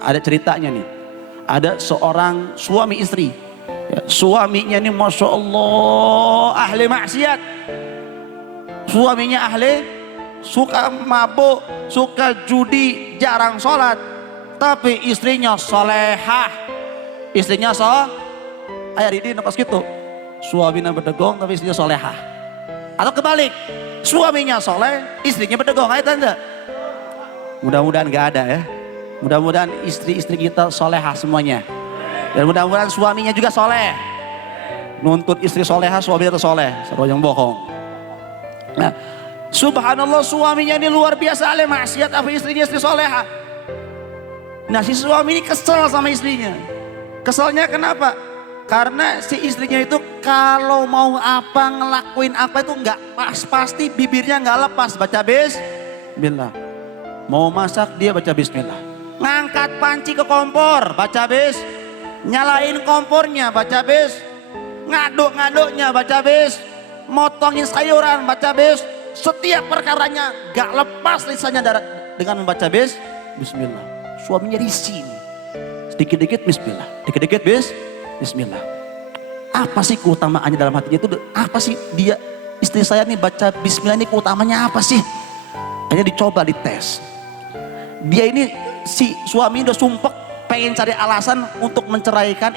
ada ceritanya nih. Ada seorang suami istri. Ya, suaminya ini Masya Allah ahli maksiat. Suaminya ahli, suka mabuk, suka judi, jarang sholat. Tapi istrinya solehah. Istrinya ayah Didi pas gitu. Suaminya berdegong tapi istrinya solehah. Atau kebalik, suaminya soleh, istrinya berdegong. Ayat anda. Mudah-mudahan gak ada ya. Mudah-mudahan istri-istri kita solehah semuanya. Dan mudah-mudahan suaminya juga soleh. Nuntut istri solehah, suaminya itu soleh. Seru yang bohong. Nah, subhanallah suaminya ini luar biasa ahli maksiat, apa istrinya istri solehah. Nah si suami ini kesel sama istrinya. Keselnya kenapa? Karena si istrinya itu kalau mau apa, ngelakuin apa itu nggak pasti bibirnya nggak lepas. Baca bismillah. Mau masak dia baca bismillah. Ngangkat panci ke kompor baca bis. Nyalain kompornya baca bis. Ngaduk-ngaduknya baca bis. Motongin sayuran baca bis. Setiap perkaranya nggak lepas lisannya dengan membaca bismillah. Suaminya risih. Sedikit-dikit bismillah. Dikit-dikit bismillah. Apa sih keutamaannya dalam hatinya itu? Apa sih dia istri saya nih baca bismillah ini keutamanya apa sih? Akhirnya dicoba dites. Dia ini si suami udah sumpek pengen cari alasan untuk menceraikan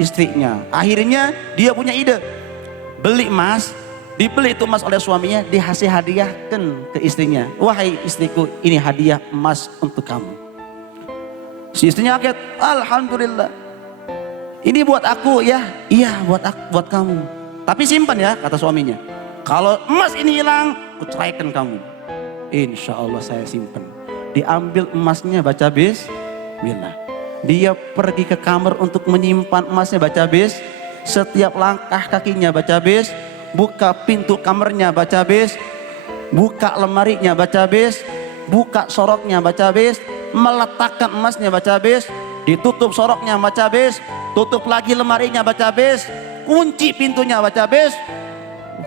istrinya. Akhirnya dia punya ide. Beli emas, dibeli itu emas oleh suaminya, dikasih hadiahkan ke istrinya. Wahai istriku, ini hadiah emas untuk kamu. Si istrinya kaget, alhamdulillah. Ini buat aku ya, iya buat kamu. Tapi simpan ya, kata suaminya. Kalau emas ini hilang, aku ceraikan kamu. Insya Allah saya simpan. Diambil emasnya baca bismillah. Dia pergi ke kamar untuk menyimpan emasnya baca bis. Setiap langkah kakinya baca bis. Buka pintu kamarnya baca bis. Buka lemarinya baca bis. Buka soroknya baca bis. Meletakkan emasnya baca bis. Ditutup soroknya baca bis. Tutup lagi lemarinya baca bis. Kunci pintunya baca bis.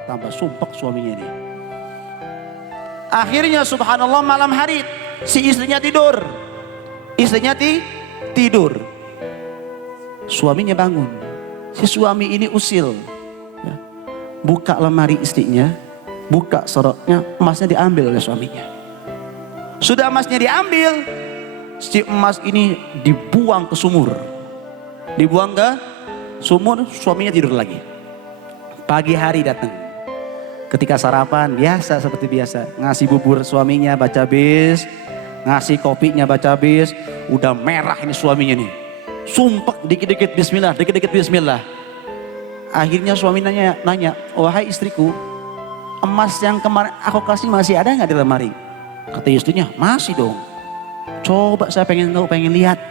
Tambah sumpek suaminya ini. Akhirnya subhanallah malam hari si istrinya tidur. Istrinya tidur. Suaminya bangun. Si suami ini usil. Ya. Buka lemari istrinya. Buka soroknya. Emasnya diambil oleh suaminya. Sudah emasnya diambil. Si emas ini dibuang ke sumur. Dibuang ke sumur, suaminya tidur lagi. Pagi hari datang. Ketika sarapan biasa seperti biasa. Ngasih bubur suaminya baca bis. Ngasih kopinya baca bis. Udah merah ini suaminya nih. Sumpek dikit-dikit bismillah, dikit-dikit bismillah. Akhirnya suami nanya, wahai istriku, emas yang kemarin aku kasih masih ada nggak di lemari? Kata istrinya, masih dong. Coba saya pengen tahu, pengen lihat.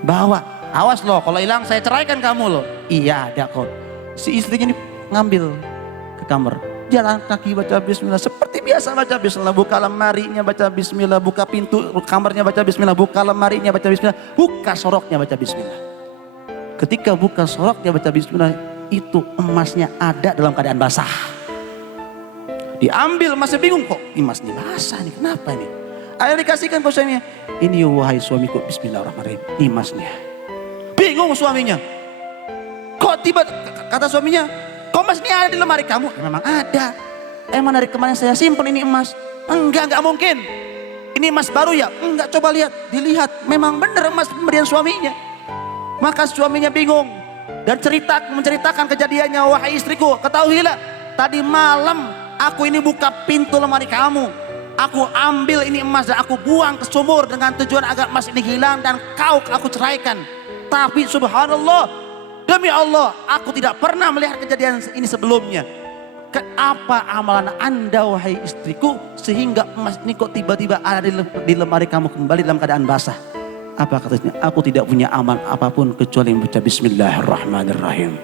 Bawa, awas loh kalau hilang saya ceraikan kamu loh. Iya ada kok. Si istrinya ini ngambil ke kamar. Jalan kaki baca bismillah seperti biasa baca bismillah. Buka lemarinya baca bismillah. Buka pintu kamarnya baca bismillah. Buka lemarinya baca bismillah. Buka soroknya baca bismillah. Ketika buka soroknya baca bismillah, itu emasnya ada dalam keadaan basah. Diambil, masih bingung kok emas ini basah nih, kenapa ini? Akhirnya dikasihkan ke suaminya. Ini wahai suamiku, bismillahirrahmanirrahim, emasnya. Bingung suaminya. Kok tiba, kata suaminya, kok emas ini ada di lemari kamu? Ya, memang ada. Emang dari kemarin saya simpen ini emas. Enggak mungkin. Ini emas baru ya? Enggak, coba lihat. Dilihat, memang benar emas pemberian suaminya. Maka suaminya bingung. Dan menceritakan kejadiannya, wahai istriku, ketahuilah. Tadi malam aku ini buka pintu lemari kamu. Aku ambil ini emas dan aku buang ke sumur dengan tujuan agar emas ini hilang dan aku ceraikan. Tapi subhanallah, demi Allah, aku tidak pernah melihat kejadian ini sebelumnya. Apa amalan anda wahai istriku sehingga emas ini kok tiba-tiba ada di lemari kamu kembali dalam keadaan basah? Apa katanya? Aku tidak punya amal apapun kecuali membaca bismillahirrahmanirrahim.